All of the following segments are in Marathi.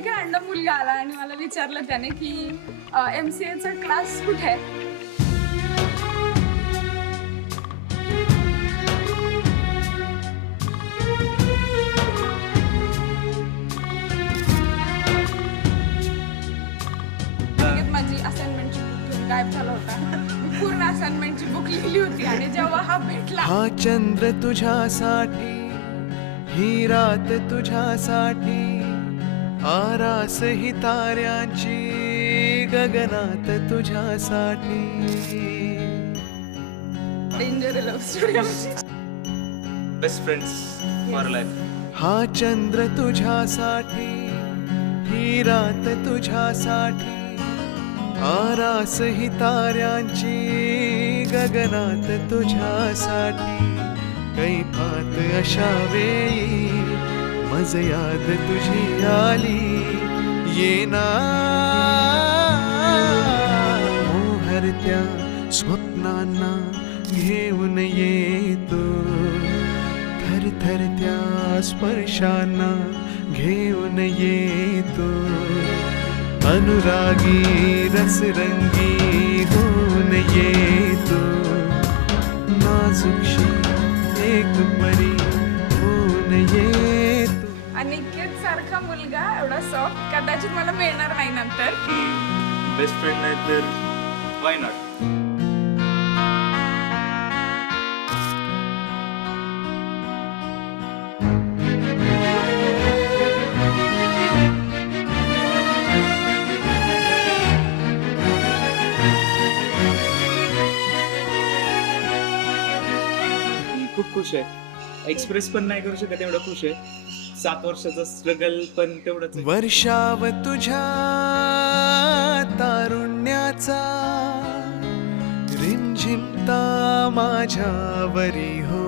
एक रॅन्डम मुलगा आला आणि मला विचारलं त्याने की MCA चा क्लास कुठे आहे. माझी असाइनमेंटची बुक घेऊन गायब झाला होता. मी पूर्ण असाइनमेंटची बुक लिहिली होती आणि जेव्हा हा भेटला. हा चंद्र तुझ्यासाठी, ही रात तुझ्यासाठी, आरास ही ताऱ्यांची गगनात तुझ्यासाठी. Danger love story. Best friends for life. हा चंद्र तुझ्यासाठी, ही रात तुझ्यासाठी, आरास ही ताऱ्यांची गगनात तुझ्यासाठी. कैफात अशा वेळी मज याद तुझी आली, येना मोहरत्या स्वप्नांना घेऊन येतो, थरथरत्या स्पर्शांना घेऊन येतो. अनुरागी रसरंगी होऊन येतो, नाजुकशी एक परी होऊन येतो. अनिकेत सारखा मुलगा एवढा सॉफ्ट कदाचित मला मिळणार नाही नंतर. बेस्ट फ्रेंड नाही तर वाय नॉट. खूप खुश आहे. एक्सप्रेस पण नाही करू शकत एवढं खुश आहे. 7 वर्षाचा स्ट्रगल पण तेवढंच आहे. वर्षाव तुझ्या तारुण्याचा, रिमझिमता माझ्यावरी हो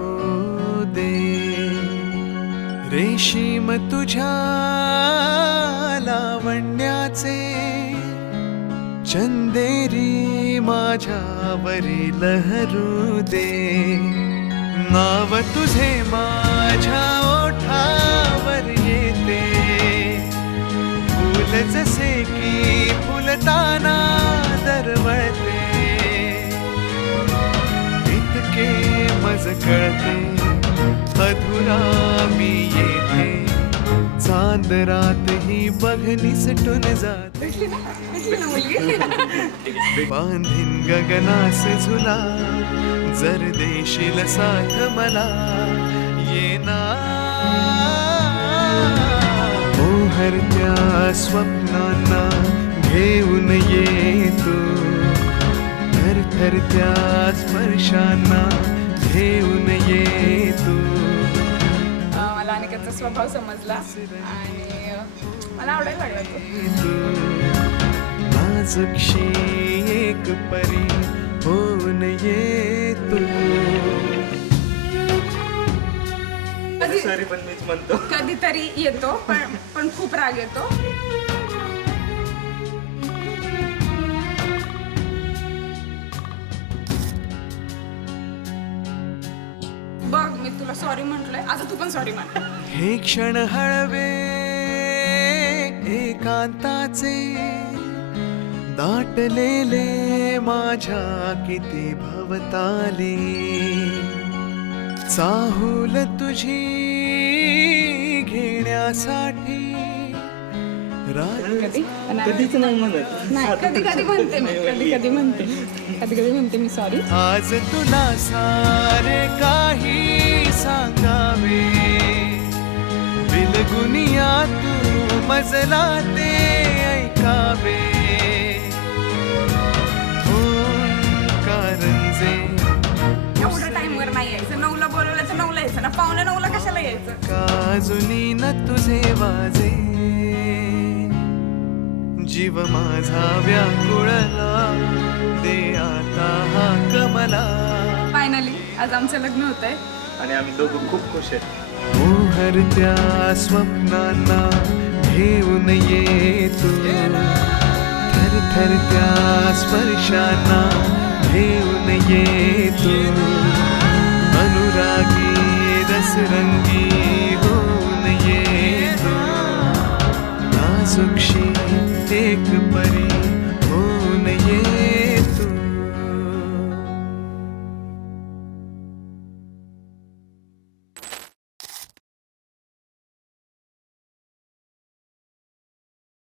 दे. रेशीम तुझ्या लावण्याचे, चंदेरी माझ्यावरी लहरू दे. नाव तुझे माझ्या ओठावर येते, फुल जसे की फुलताना दरवळते. इतके मज कळते अधुरा मी येते, चांद रात ही बघनी सटून जाते. भेटली ना मुलगी. बांधीन गगनास झुला, जर देशील साथ मला, येना मोहरत्या स्वप्नांना घेऊन येतो, थरथरत्या स्पर्शांना घेऊन येतो. मला अनिकेतचा स्वभाव समजला आणि मला आवडायला लागला तो. नाजुकशी एक परी होऊन येतो. सॉरी पण मीच म्हणतो. कधीतरी येतो पण खूप राग येतो. बघ मी तुला सॉरी म्हटलंय, आता तू पण सॉरी म्हण. हे क्षण हळवे एकांताचे, दाटलेले माझ्या किती भवताले. चाहूल तुझी घेण्यासाठी कधी कधीच नाही म्हणत. नाही, कधी कधी म्हणते मी, कधी कधी म्हणते मी सॉरी. आज तुला सारे काही सांगावे, बिलगुनिया तू मजला ते ऐकावे. कारंजे एवढं टाइमवर नाही यायचं. 9ला बोलवलं तर 9ला यायचं ना, 8:45ला कशाला यायचं. काजुनी न तुझे वाजे, जीव माझा व्याकुळला, दे आता हा कमला. फायनली आज आमचं लग्न होतंय आणि आम्ही दोघं खूप खुश आहेत. मोहरत्या स्वप्नांना घेऊन येतो, थरथरत्या स्पर्शांना घेऊन येतो. अनुरागी रसरंगी होऊन येतो, सुखशी एक परी